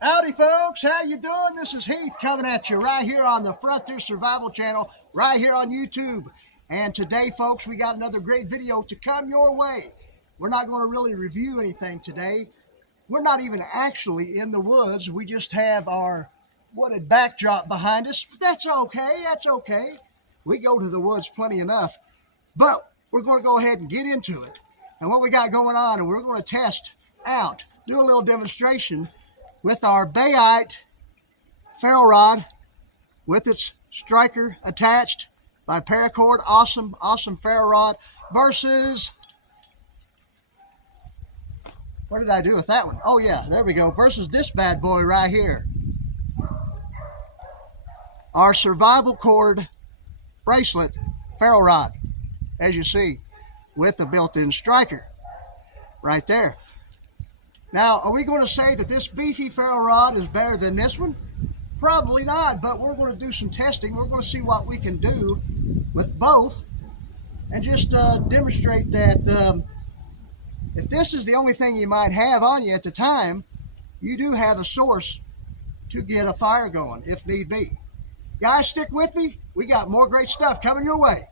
Howdy folks, how you doing? This is Heath coming at you right here on the Frontier Survival channel, right here on YouTube. And today folks, we got another great video to come your way. We're not going to really review anything today. We're not even actually in the woods. We just have our wooded backdrop behind us. But that's okay. We go to the woods plenty enough. But we're going to go ahead and get into it. And what we got going on, and we're going to test out, do a little demonstration with our Bayite ferro rod with its striker attached by paracord. Awesome ferro rod versus, what did I do with that one? Oh yeah, there we go. Versus this bad boy right here. Our survival cord bracelet ferro rod, as you see, with a built-in striker right there. Now, are we going to say that this beefy ferro rod is better than this one? Probably not, but we're going to do some testing. We're going to see what we can do with both and just demonstrate that if this is the only thing you might have on you at the time, you do have a source to get a fire going if need be. Guys, stick with me. We got more great stuff coming your way.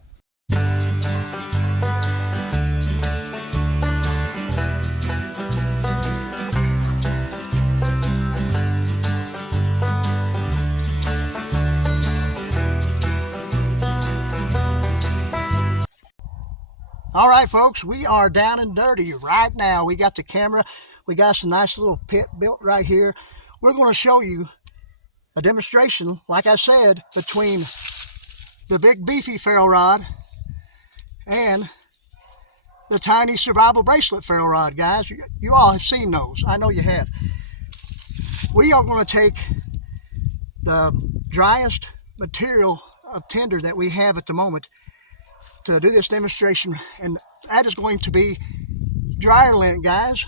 All right, folks, we are down and dirty right now. We got the camera. We got some nice little pit built right here. We're going to show you a demonstration, like I said, between the big beefy ferro rod and the tiny survival bracelet ferro rod, guys. You all have seen those. I know you have. We are going to take the driest material of tinder that we have at the moment to do this demonstration, and that is going to be dryer lint, guys.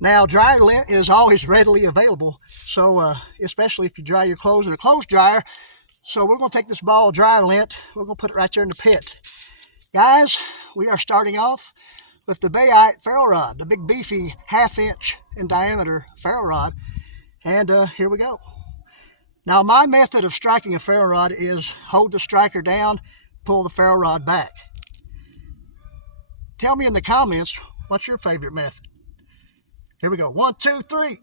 Now, dryer lint is always readily available, so especially if you dry your clothes in a clothes dryer. So we're going to take this ball of dryer lint, we're going to put it right there in the pit. Guys, we are starting off with the Bayite ferro rod, the big beefy 1/2 inch in diameter ferro rod, and here we go. Now, my method of striking a ferro rod is hold the striker down, pull the ferro rod back. Tell me in the comments, what's your favorite method? Here we go. 1, 2, 3.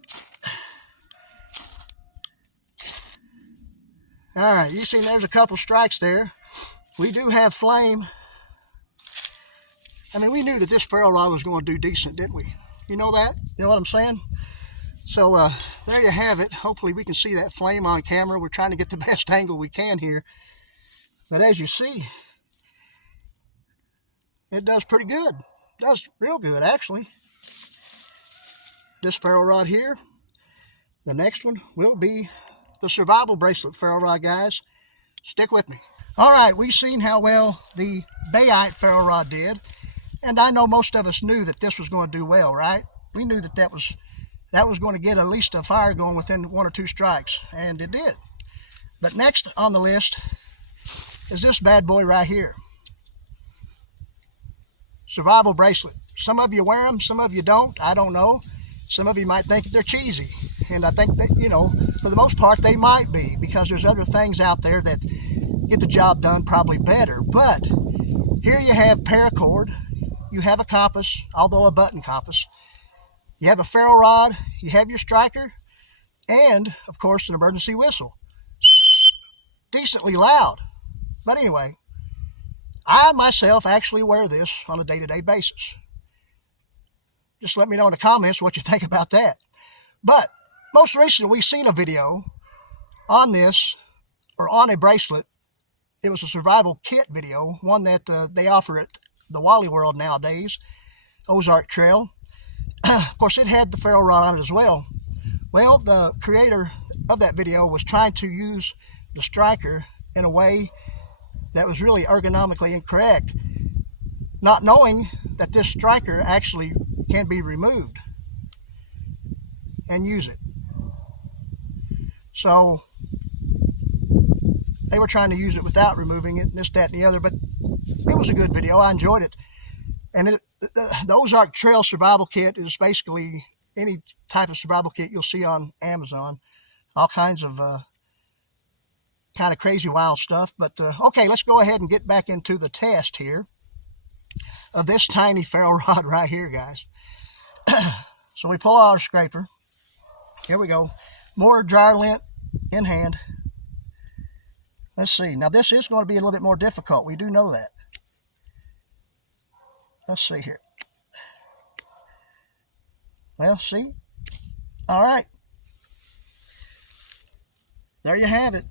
All right, you see there's a couple strikes there. We do have flame. I mean, we knew that this ferro rod was going to do decent, didn't we? You know that? You know what I'm saying? So there you have it. Hopefully we can see that flame on camera. We're trying to get the best angle we can here. But as you see, it does pretty good. It does real good, actually. This ferro rod here, the next one will be the survival bracelet ferro rod, guys. Stick with me. All right, we've seen how well the Bayite ferro rod did, and I know most of us knew that this was going to do well, right? We knew that that was going to get at least a fire going within 1 or 2 strikes, and it did. But next on the list is this bad boy right here. Survival bracelet. Some of you wear them, some of you don't. I don't know. Some of you might think they're cheesy. And I think that, you know, for the most part, they might be, because there's other things out there that get the job done probably better. But here you have paracord. You have a compass, although a button compass. You have a ferro rod. You have your striker. And, of course, an emergency whistle. Decently loud. But anyway, I myself actually wear this on a day-to-day basis. Just let me know in the comments what you think about that. But most recently, we've seen a video on this, or on a bracelet. It was a survival kit video, one that they offer at the Wally World nowadays, Ozark Trail. Of course, it had the ferro rod on it as well. Well, the creator of that video was trying to use the striker in a way that was really ergonomically incorrect, not knowing that this striker actually can be removed and use it. So they were trying to use it without removing it, this, that, and the other, but it was a good video. I enjoyed it. And the Ozark Trail Survival Kit is basically any type of survival kit you'll see on Amazon. All kinds of kind of crazy wild stuff. But okay, let's go ahead and get back into the test here of this tiny ferro rod right here, guys. So we pull out our scraper. Here we go. More dryer lint in hand. Let's see. Now this is going to be a little bit more difficult. We do know that. Let's see here. Well, see? All right. There you have it.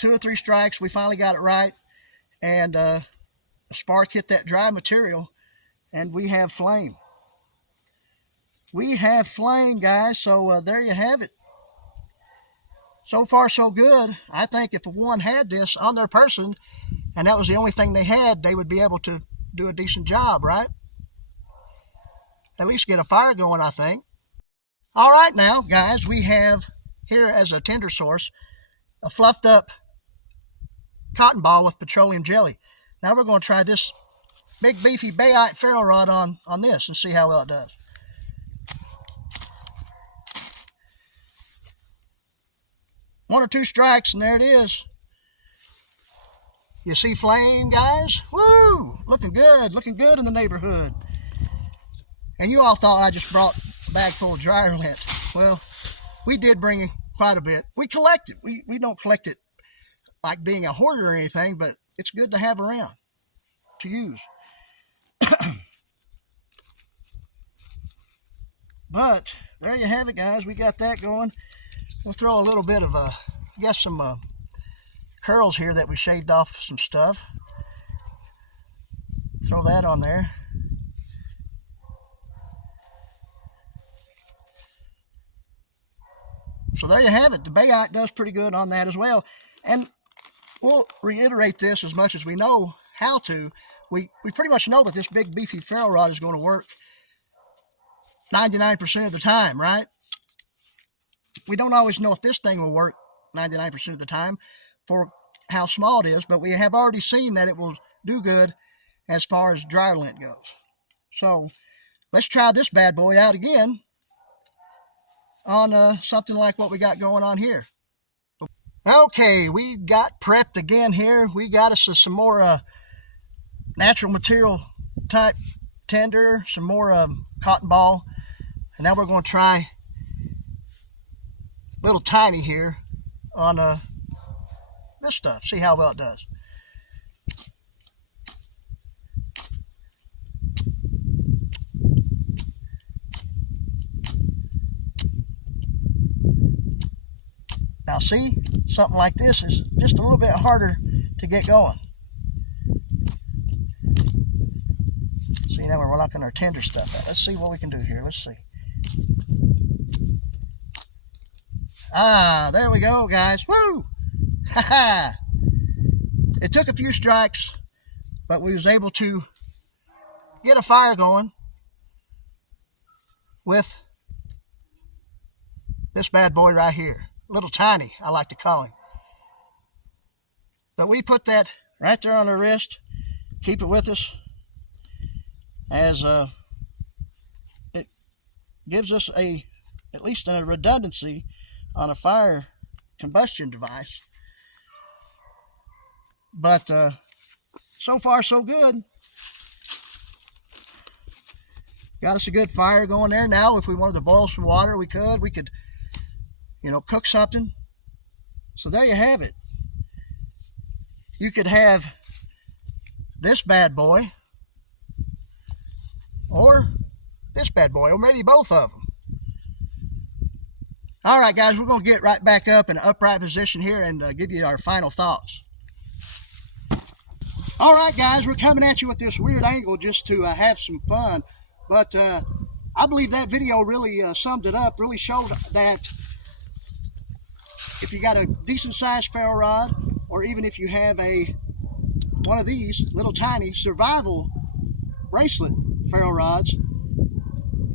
2 or 3 strikes. We finally got it right. And a spark hit that dry material. And we have flame. We have flame, guys. So there you have it. So far, so good. I think if one had this on their person, and that was the only thing they had, they would be able to do a decent job, right? At least get a fire going, I think. All right, now, guys, we have here as a tinder source a fluffed up cotton ball with petroleum jelly. Now we're going to try this big beefy bayite ferro rod on this and see how well it does. One or two strikes, and there it is. You see flame, guys? Woo! Looking good in the neighborhood. And you all thought I just brought a bag full of dryer lint. Well, we did bring in quite a bit. We collect it. We don't collect it like being a hoarder or anything, but it's good to have around to use. But there you have it, guys. We got that going. We'll throw a little bit of got some curls here that we shaved off some stuff. Throw that on there. So there you have it. The bayite does pretty good on that as well. And we'll reiterate this as much as we know how to. We pretty much know that this big beefy ferro rod is going to work 99% of the time, right? We don't always know if this thing will work 99% of the time for how small it is, but we have already seen that it will do good as far as dryer lint goes. So let's try this bad boy out again on something like what we got going on here. Okay, we got prepped again here. We got us some more natural material type tinder, some more cotton ball, and now we're going to try little tiny here on this stuff. See how well it does. Now see, something like this is just a little bit harder to get going. See, now we're knocking our tinder stuff out. Let's see what we can do here. Let's see. Ah, there we go, guys. Woo! Ha ha! It took a few strikes, but we was able to get a fire going with this bad boy right here. Little tiny, I like to call him. But we put that right there on our wrist. Keep it with us, as it gives us at least a redundancy on a fire combustion device. But so far so good. Got us a good fire going there. Now if we wanted to boil some water, we could, you know, cook something. So there you have it. You could have this bad boy or this bad boy, or maybe both of them. All right, guys, we're going to get right back up in an upright position here and give you our final thoughts. All right, guys, we're coming at you with this weird angle just to have some fun. But I believe that video really summed it up, really showed that if you got a decent sized ferro rod, or even if you have one of these little tiny survival bracelet ferro rods,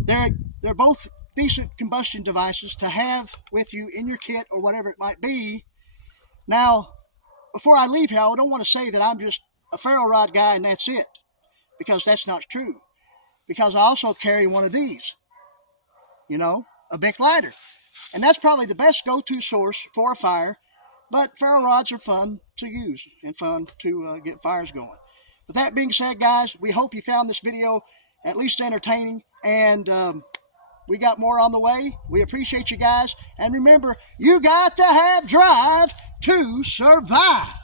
they're both decent combustion devices to have with you in your kit or whatever it might be. Now, before I leave here, I don't want to say that I'm just a ferro rod guy and that's it, because that's not true. because I also carry one of these, you know, a Bic lighter. And that's probably the best go-to source for a fire. But ferro rods are fun to use and fun to get fires going. With that being said, guys, we hope you found this video at least entertaining. And we got more on the way. We appreciate you guys. And remember, you got to have drive to survive.